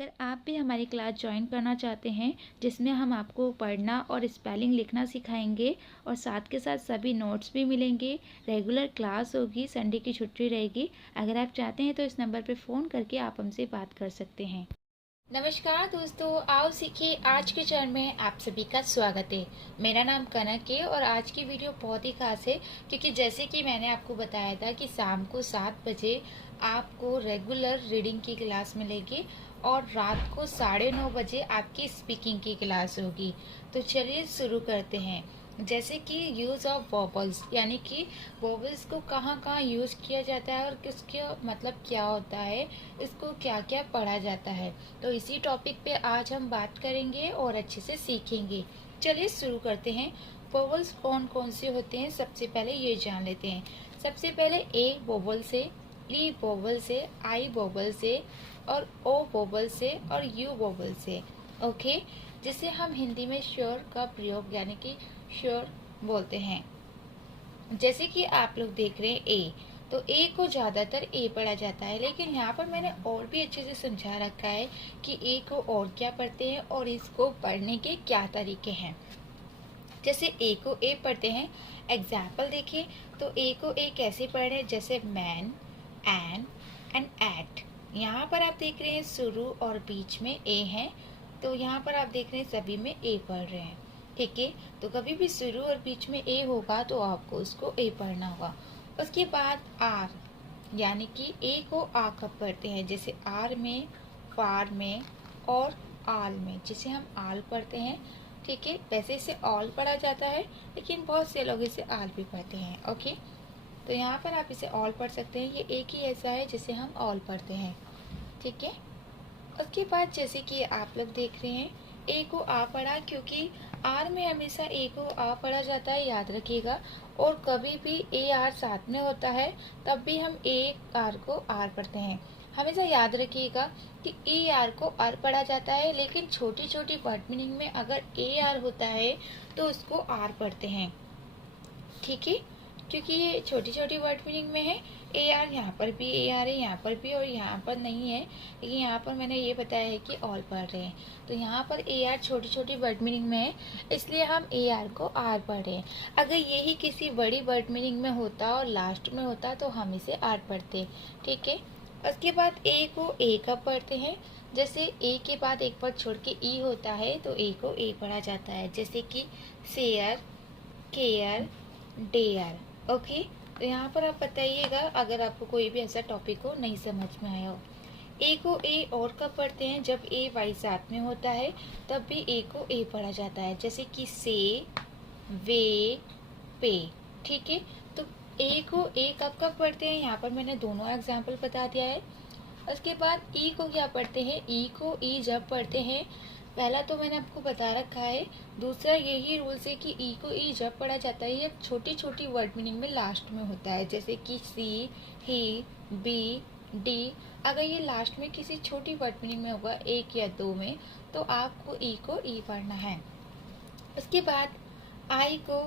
अगर आप भी हमारी क्लास ज्वाइन करना चाहते हैं जिसमें हम आपको पढ़ना और स्पेलिंग लिखना सिखाएंगे और साथ के साथ सभी नोट्स भी मिलेंगे, रेगुलर क्लास होगी, संडे की छुट्टी रहेगी। अगर आप चाहते हैं तो इस नंबर पर फ़ोन करके आप हमसे बात कर सकते हैं। नमस्कार दोस्तों, आओ सीखिए। आज के चरण में आप सभी का स्वागत है। मेरा नाम कनक है और आज की वीडियो बहुत ही खास है क्योंकि जैसे कि मैंने आपको बताया था कि शाम को 7 बजे आपको रेगुलर रीडिंग की क्लास मिलेगी और रात को 9:30 बजे आपकी स्पीकिंग की क्लास होगी। तो चलिए शुरू करते हैं। जैसे कि यूज़ ऑफ वॉवल्स, यानी कि वॉवल्स को कहाँ कहाँ यूज़ किया जाता है और किसका मतलब क्या होता है, इसको क्या क्या पढ़ा जाता है। तो इसी टॉपिक पे आज हम बात करेंगे और अच्छे से सीखेंगे। चलिए शुरू करते हैं। वोवल्स कौन कौन से होते हैं, सबसे पहले ये जान लेते हैं। सबसे पहले ए वोवल से, ई वोवल से, आई वोवल से और ओ वोवल से और यू वोवल से। ओके, जिसे हम हिंदी में श्योर का प्रयोग यानी कि श्योर बोलते हैं। जैसे कि आप लोग देख रहे हैं ए, तो ए को ज़्यादातर ए पढ़ा जाता है, लेकिन यहाँ पर मैंने और भी अच्छे से समझा रखा है कि ए को और क्या पढ़ते हैं और इसको पढ़ने के क्या तरीके हैं। जैसे ए को ए पढ़ते हैं, एग्जाम्पल देखिए। तो ए को ए कैसे पढ़ रहे हैं, जैसे मैन, एन एंड एट। यहाँ पर आप देख रहे हैं शुरू और बीच में ए है, तो यहाँ पर आप देख रहे हैं सभी में ए पढ़ रहे हैं। ठीक है, तो कभी भी शुरू और बीच में ए होगा तो आपको उसको ए पढ़ना होगा। उसके बाद आर, यानी कि ए को आ कब पढ़ते हैं, जैसे आर में, फार में और आल में, जिसे हम आल पढ़ते हैं। ठीक है, वैसे इसे ऑल पढ़ा जाता है, लेकिन बहुत से लोग इसे आल भी पढ़ते हैं। ओके, तो यहाँ पर आप इसे ऑल पढ़ सकते हैं। ये एक ही ऐसा है जिसे हम ऑल पढ़ते हैं। ठीक है, उसके बाद जैसे कि आप लोग देख रहे हैं ए को आ पढ़ा, क्योंकि आर में हमेशा ए को आ पढ़ा जाता है, याद रखिएगा। और कभी भी ए आर साथ में होता है तब भी हम ए आर को आर पढ़ते हैं। हमेशा याद रखिएगा कि ए आर को आर पढ़ा जाता है, लेकिन छोटी छोटी वर्ड मीनिंग में अगर ए आर होता है तो उसको आर पढ़ते हैं। ठीक है, क्योंकि ये छोटी छोटी वर्ड मीनिंग में है। ए आर यहाँ पर भी ए आर है, यहाँ पर भी और यहाँ पर नहीं है, लेकिन यहाँ पर मैंने ये बताया है कि ऑल पढ़ रहे हैं। तो यहाँ पर ए आर छोटी छोटी वर्ड मीनिंग में है, इसलिए हम ए आर को आर पढ़ रहे हैं। अगर यही किसी बड़ी वर्ड मीनिंग में होता और लास्ट में होता तो हम इसे आर पढ़ते। ठीक है, उसके बाद ए को ए कब पढ़ते हैं, जैसे ए के बाद एक बार छोड़ के ई होता है तो ए को ए पढ़ा जाता है, जैसे कि शेयर, केयर, डेयर। ओके, तो यहाँ पर आप बताइएगा अगर आपको कोई भी ऐसा टॉपिक हो नहीं समझ में आया हो। ए को ए और कब पढ़ते हैं, जब ए वाई साथ में होता है तब भी ए को ए पढ़ा जाता है, जैसे कि से, वे, पे। ठीक है, तो ए को ए कब कब पढ़ते हैं, यहाँ पर मैंने दोनों एग्जाम्पल बता दिया है। उसके बाद ई को क्या पढ़ते हैं, ई को ई जब पढ़ते हैं, पहला तो मैंने आपको बता रखा है। दूसरा यही रूल्स है कि ई को ई जब पढ़ा जाता है ये छोटी छोटी वर्ड मीनिंग में लास्ट में होता है, जैसे कि सी, ही, बी, डी। अगर ये लास्ट में किसी छोटी वर्ड मीनिंग में होगा, एक या दो में, तो आपको ई पढ़ना है। उसके बाद आई को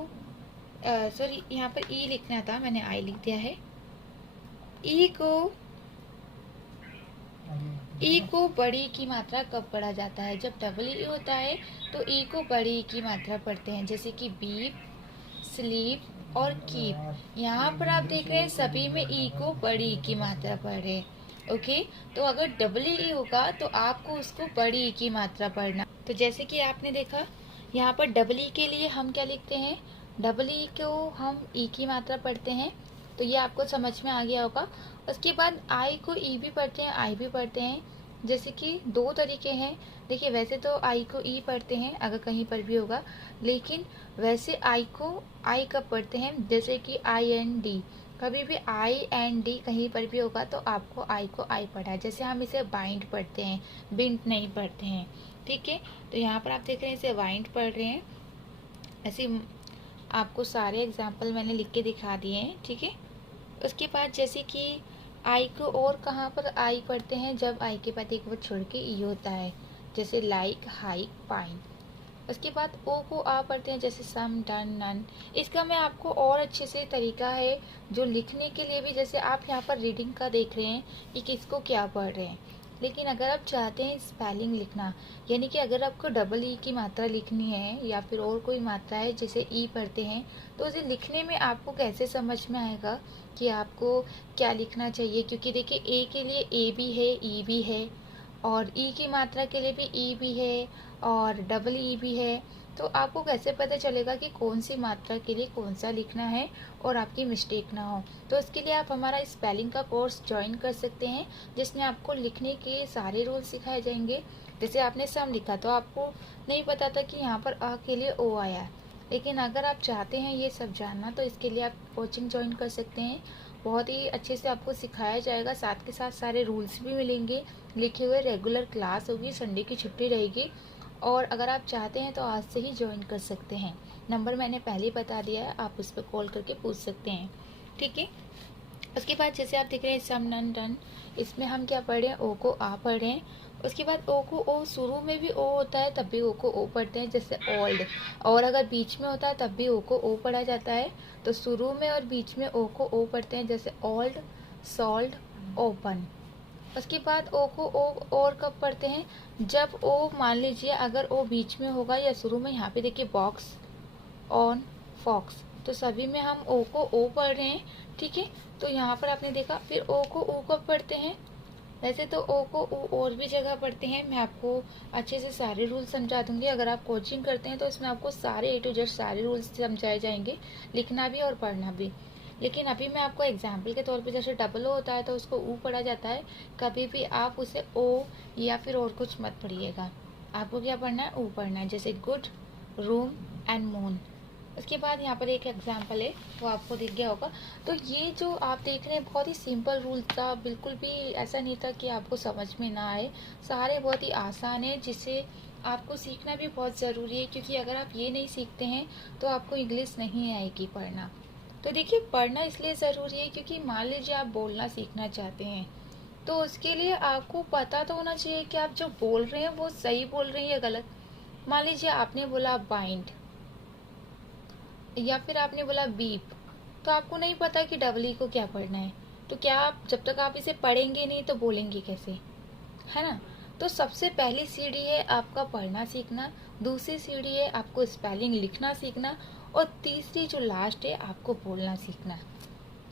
सॉरी, यहाँ पर ई लिखना था, मैंने आई लिख दिया है। ई को बड़ी की मात्रा कब पढ़ा जाता है, जब डबल ई होता है तो ई को बड़ी की मात्रा पढ़ते हैं, जैसे कि बीप, स्लीप और कीप। यहाँ पर आप देख रहे हैं सभी में ई को बड़ी की मात्रा पढ़ रहे हैं। ओके, तो अगर डबल ई होगा तो आपको उसको बड़ी की मात्रा पढ़ना। तो जैसे कि आपने देखा यहाँ पर डबल ई के लिए हम क्या लिखते हैं, डबल ई को हम ई की मात्रा पढ़ते हैं, तो ये आपको समझ में आ गया होगा। उसके बाद आई को ई भी पढ़ते हैं, आई भी पढ़ते हैं, जैसे कि दो तरीके हैं। देखिए, वैसे तो आई को ई पढ़ते हैं अगर कहीं पर भी होगा, लेकिन वैसे आई को आई कब पढ़ते हैं, जैसे कि आई एन डी। कभी भी आई एन डी कहीं पर भी होगा तो आपको आई को आई पढ़ा है, जैसे हम इसे बाइंड पढ़ते हैं, बिंट नहीं पढ़ते हैं। ठीक है, तो यहाँ पर आप देख रहे हैं इसे बाइंड पढ़ रहे हैं। ऐसे आपको सारे एग्जाम्पल मैंने लिख के दिखा दिए हैं। ठीक है, उसके बाद जैसे कि आई को और कहाँ पर आई पढ़ते हैं, जब आई के बाद एक वर्ड छोड़ के ई होता है, जैसे लाइक, हाइक, पाइन। उसके बाद ओ को आ पढ़ते हैं, जैसे सम, डन, नन। इसका मैं आपको और अच्छे से तरीका है जो लिखने के लिए भी, जैसे आप यहाँ पर रीडिंग का देख रहे हैं कि किसको क्या पढ़ रहे हैं। लेकिन अगर आप चाहते हैं स्पेलिंग लिखना, यानी कि अगर आपको डबल ई की मात्रा लिखनी है या फिर और कोई मात्रा है जैसे ई पढ़ते हैं, तो उसे लिखने में आपको कैसे समझ में आएगा कि आपको क्या लिखना चाहिए। क्योंकि देखिए ए के लिए ए भी है, ई भी है, और ई की मात्रा के लिए भी ई भी है और डबल ई भी है। तो आपको कैसे पता चलेगा कि कौन सी मात्रा के लिए कौन सा लिखना है और आपकी मिस्टेक ना हो। तो इसके लिए आप हमारा स्पेलिंग का कोर्स ज्वाइन कर सकते हैं, जिसमें आपको लिखने के सारे रूल सिखाए जाएंगे। जैसे आपने सम लिखा तो आपको नहीं पता था कि यहाँ पर अ के लिए ओ आया, लेकिन अगर आप चाहते हैं ये सब जानना तो इसके लिए आप कोचिंग ज्वाइन कर सकते हैं। बहुत ही अच्छे से आपको सिखाया जाएगा, साथ के साथ सारे रूल्स भी मिलेंगे, लिखे हुए रेगुलर क्लास होगी, संडे की छुट्टी रहेगी। और अगर आप चाहते हैं तो आज से ही ज्वाइन कर सकते हैं। नंबर मैंने पहले ही बता दिया है, आप उस पर कॉल करके पूछ सकते हैं, ठीक है। उसके बाद जैसे आप देख रहे हैं सम नन डन, इसमें हम क्या पढ़ रहे हैं, ओ को आ पढ़ रहे हैं। उसके बाद ओ को ओ, शुरू में भी ओ होता है तब भी ओ को ओ पढ़ते हैं, जैसे ओल्ड। और अगर बीच में होता है तब भी ओ को ओ पढ़ा जाता है। तो शुरू में और बीच में ओ को ओ पढ़ते हैं, जैसे ओल्ड, सोल्ड, ओपन। उसके बाद ओ को ओ और कब पढ़ते हैं, जब ओ, मान लीजिए अगर ओ बीच में होगा या शुरू में, यहाँ पे देखिए बॉक्स, ऑन, फॉक्स, तो सभी में हम ओ को ओ पढ़ रहे हैं, ठीक है। तो यहाँ पर आपने देखा, फिर ओ को ओ कब पढ़ते हैं, वैसे तो ओ को ओ और भी जगह पढ़ते हैं। मैं आपको अच्छे से सारे रूल समझा दूंगी। अगर आप कोचिंग करते हैं तो इसमें आपको सारे A to Z सारे रूल्स समझाए जाएंगे, लिखना भी और पढ़ना भी। लेकिन अभी मैं आपको एग्जाम्पल के तौर पे, जैसे डबल ओ होता है तो उसको ऊ पढ़ा जाता है, कभी भी आप उसे ओ या फिर और कुछ मत पढ़िएगा। आपको क्या पढ़ना है, ऊ पढ़ना है, जैसे गुड, रूम एंड मून। उसके बाद यहाँ पर एक एग्जाम्पल है, वो आपको दिख गया होगा। तो ये जो आप देख रहे हैं बहुत ही सिंपल रूल था, बिल्कुल भी ऐसा नहीं था कि आपको समझ में ना आए। सारे बहुत ही आसान है, जिसे आपको सीखना भी बहुत ज़रूरी है, क्योंकि अगर आप ये नहीं सीखते हैं तो आपको इंग्लिश नहीं आएगी पढ़ना। तो देखिए, पढ़ना इसलिए ज़रूरी है क्योंकि मान लीजिए आप बोलना सीखना चाहते हैं, तो उसके लिए आपको पता तो होना चाहिए कि आप जो बोल रहे हैं वो सही बोल रहे हैं या गलत। मान लीजिए आपने बोला बाइंड या फिर आपने बोला बीप, तो आपको नहीं पता कि डबल ई को क्या पढ़ना है। तो क्या आप, जब तक आप इसे पढ़ेंगे नहीं तो बोलेंगे कैसे, है ना। तो सबसे पहली सीढ़ी है आपका पढ़ना सीखना, दूसरी सीढ़ी है आपको स्पेलिंग लिखना सीखना, और तीसरी जो लास्ट है आपको बोलना सीखना,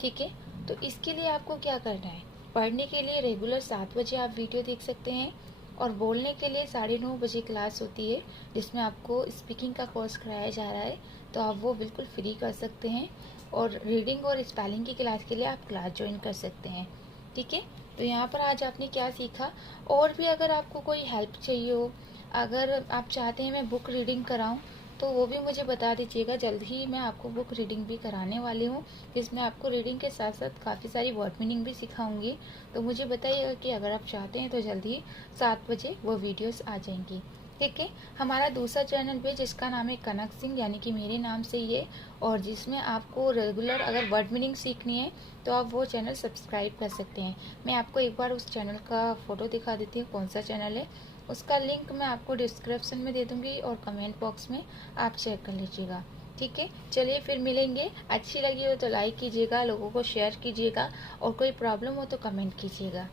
ठीक है। तो इसके लिए आपको क्या करना है, पढ़ने के लिए रेगुलर 7 बजे आप वीडियो देख सकते हैं, और बोलने के लिए 9:30 बजे क्लास होती है, जिसमें आपको स्पीकिंग का कोर्स कराया जा रहा है। तो आप वो बिल्कुल फ्री कर सकते हैं, और रीडिंग और स्पेलिंग की क्लास के लिए आप क्लास ज्वाइन कर सकते हैं, ठीक है। तो यहाँ पर आज आपने क्या सीखा। और भी अगर आपको कोई हेल्प चाहिए हो, अगर आप चाहते हैं मैं बुक रीडिंग कराऊँ, तो वो भी मुझे बता दीजिएगा। जल्द ही मैं आपको बुक रीडिंग भी कराने वाली हूँ, जिसमें आपको रीडिंग के साथ साथ काफ़ी सारी वर्ड मीनिंग भी सिखाऊंगी। तो मुझे बताइएगा कि अगर आप चाहते हैं तो जल्दी 7 बजे वो वीडियोस आ जाएंगी, ठीक है। हमारा दूसरा चैनल भी, जिसका नाम है कनक सिंह, यानी कि मेरे नाम से ही है, और जिसमें आपको रेगुलर अगर वर्ड मीनिंग सीखनी है तो आप वो चैनल सब्सक्राइब कर सकते हैं। मैं आपको एक बार उस चैनल का फ़ोटो दिखा देती हूँ, कौन सा चैनल है। उसका लिंक मैं आपको डिस्क्रिप्शन में दे दूँगी और कमेंट बॉक्स में आप चेक कर लीजिएगा, ठीक है। चलिए फिर मिलेंगे। अच्छी लगी हो तो लाइक कीजिएगा, लोगों को शेयर कीजिएगा, और कोई प्रॉब्लम हो तो कमेंट कीजिएगा।